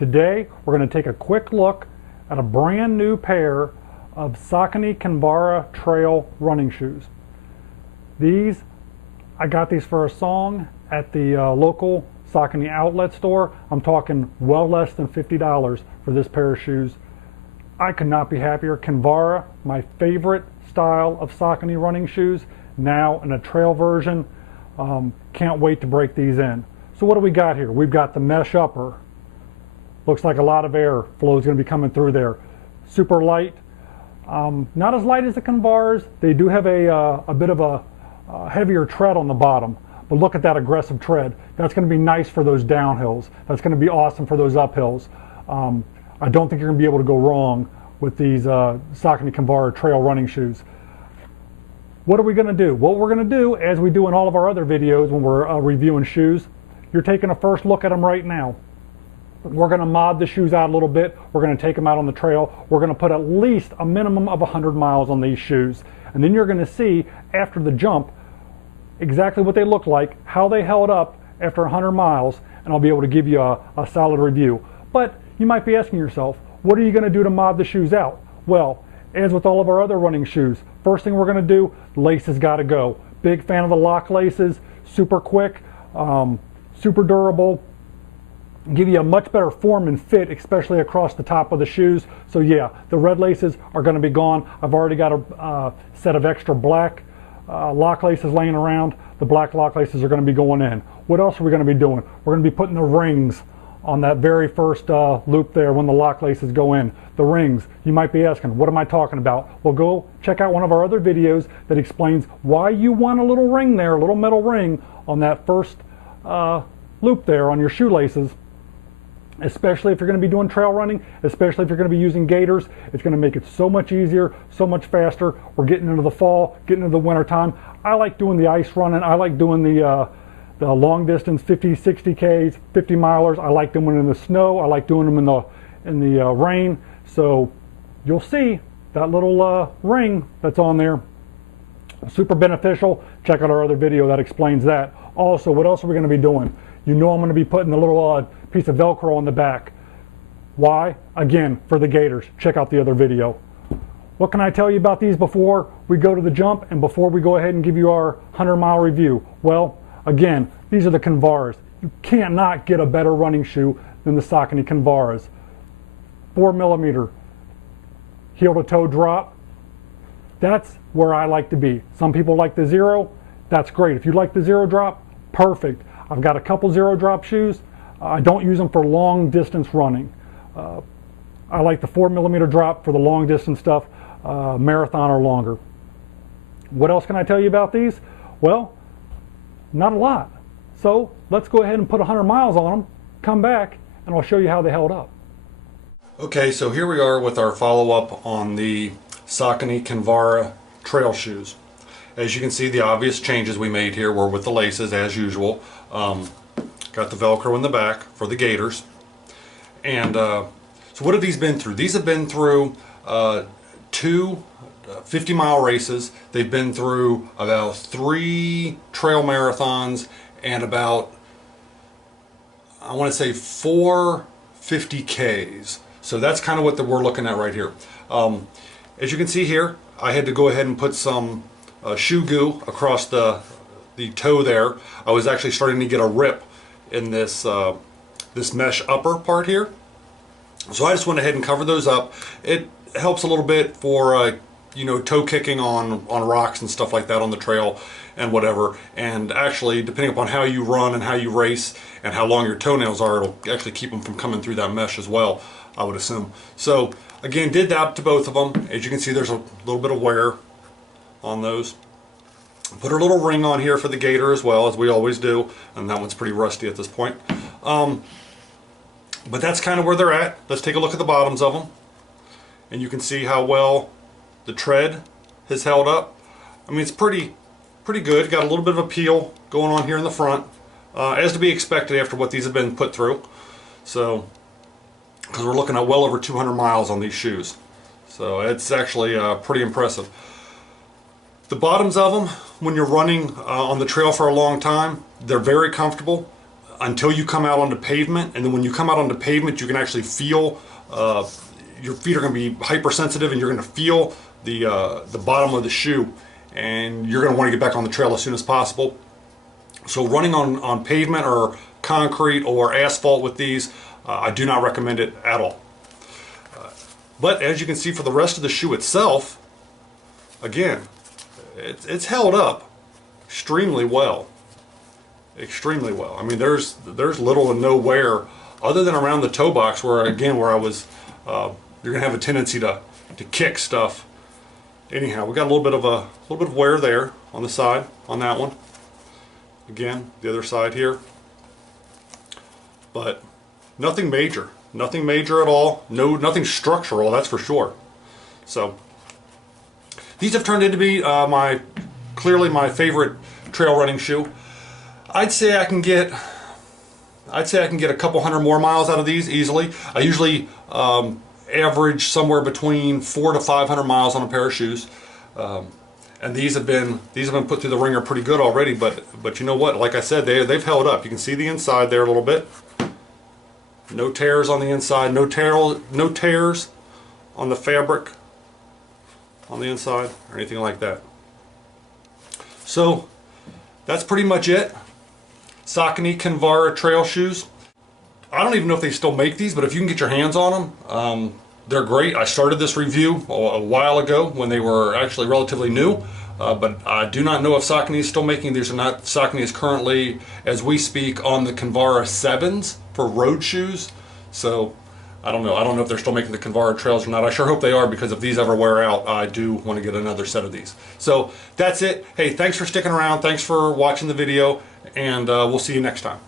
Today we're going to take a quick look at a brand new pair of Saucony Kinvara Trail Running shoes. I got these for a song at the local Saucony outlet store. I'm talking well less than $50 for this pair of shoes. I could not be happier. Kinvara, my favorite style of Saucony running shoes, now in a trail version. Can't wait to break these in. So what do we got here? We've got the mesh upper. Looks like a lot of air flow is going to be coming through there. Super light. Not as light as the Kinvaras. They do have a bit of a heavier tread on the bottom. But look at that aggressive tread. That's going to be nice for those downhills. That's going to be awesome for those uphills. I don't think you're going to be able to go wrong with these Saucony Kinvara Trail Running shoes. What are we going to do? What we're going to do, as we do in all of our other videos when we're reviewing shoes, you're taking a first look at them right now. We're going to mod the shoes out a little bit. We're going to take them out on the trail. We're going to put at least a minimum of 100 miles on these shoes. And then you're going to see, after the jump, exactly what they look like, how they held up after 100 miles, and I'll be able to give you a solid review. But you might be asking yourself, what are you going to do to mod the shoes out? Well, as with all of our other running shoes, first thing we're going to do, laces got to go. Big fan of the lock laces, super quick, super durable, give you a much better form and fit, especially across the top of the shoes. So yeah, the red laces are going to be gone. I've already got a set of extra black lock laces laying around. The black lock laces are going to be going in. What else are we going to be doing? We're going to be putting the rings on that very first loop there when the lock laces go in. The rings, you might be asking, what am I talking about? Well, go check out one of our other videos that explains why you want a little ring there, a little metal ring on that first loop there on your shoelaces. Especially if you're going to be doing trail running, especially if you're going to be using gaiters. It's going to make it so much easier, so much faster. We're getting into the fall, getting into the winter time. I like doing the ice running. I like doing the long distance 50, 60 Ks, 50 milers. I like doing them in the snow. I like doing them in the rain. So you'll see that little ring that's on there. Super beneficial. Check out our other video that explains that. Also, what else are we going to be doing? You know I'm going to be putting a little piece of Velcro on the back. Why? Again, for the gaiters. Check out the other video. What can I tell you about these before we go to the jump and before we go ahead and give you our 100-mile review? Well, again, these are the Kinvaras. You cannot get a better running shoe than the Saucony Kinvaras. 4mm heel-to-toe drop. That's where I like to be. Some people like the zero. That's great. If you like the zero drop, perfect. I've got a couple zero drop shoes. I don't use them for long distance running. I like the 4mm drop for the long distance stuff, marathon or longer. What else can I tell you about these? Well, not a lot. So let's go ahead and put 100 miles on them, come back, and I'll show you how they held up. Okay, so here we are with our follow-up on the Saucony Kinvara trail shoes. As you can see, the obvious changes we made here were with the laces, as usual. Got the Velcro in the back for the gaiters. And so what have these been through? These have been through two 50-mile races. They've been through about 3 trail marathons and about, I want to say, 4 50Ks. So that's kind of what we're looking at right here. As you can see here, I had to go ahead and put some shoe goo across the toe there. I was actually starting to get a rip in this this mesh upper part here, so I just went ahead and covered those up. It helps a little bit for you know, toe kicking on rocks and stuff like that on the trail and whatever. And actually, depending upon how you run and how you race and how long your toenails are, it'll actually keep them from coming through that mesh as well, I would assume. So again, did that to both of them. As you can see, there's a little bit of wear on those. Put a little ring on here for the gaiter as well, as we always do, and that one's pretty rusty at this point. But that's kind of where they're at. Let's take a look at the bottoms of them, and you can see how well the tread has held up. I mean, it's pretty good. Got a little bit of a peel going on here in the front, as to be expected after what these have been put through. So, because we're looking at well over 200 miles on these shoes, so it's actually pretty impressive. The bottoms of them, when you're running on the trail for a long time, they're very comfortable. until you come out onto pavement, and then when you come out onto pavement, you can actually feel, your feet are going to be hypersensitive, and you're going to feel the bottom of the shoe, and you're going to want to get back on the trail as soon as possible. So running on pavement or concrete or asphalt with these, I do not recommend it at all. But as you can see for the rest of the shoe itself, again, it's held up extremely well. Extremely well. I mean, there's little and no wear other than around the toe box where, again, where I was, you're gonna have a tendency to kick stuff. Anyhow, we got a little bit of wear there on the side on that one. Again, the other side here, but nothing major at all. Nothing structural, that's for sure. So these have turned into be clearly my favorite trail running shoe. I'd say I can get a couple hundred more miles out of these easily. I usually average somewhere between 400 to 500 miles on a pair of shoes, and these have been put through the ringer pretty good already. But you know what? Like I said, they've held up. You can see the inside there a little bit. No tears on the inside. No tears on the fabric on the inside or anything like that. So that's pretty much it. Saucony Kinvara Trail shoes. I don't even know if they still make these, but if you can get your hands on them, they're great. I started this review a while ago when they were actually relatively new, but I do not know if Saucony is still making these or not. Saucony is currently, as we speak, on the Kinvara 7s for road shoes. So I don't know. I don't know if they're still making the Kinvara Trails or not. I sure hope they are, because if these ever wear out, I do want to get another set of these. So that's it. Hey, thanks for sticking around. Thanks for watching the video, and we'll see you next time.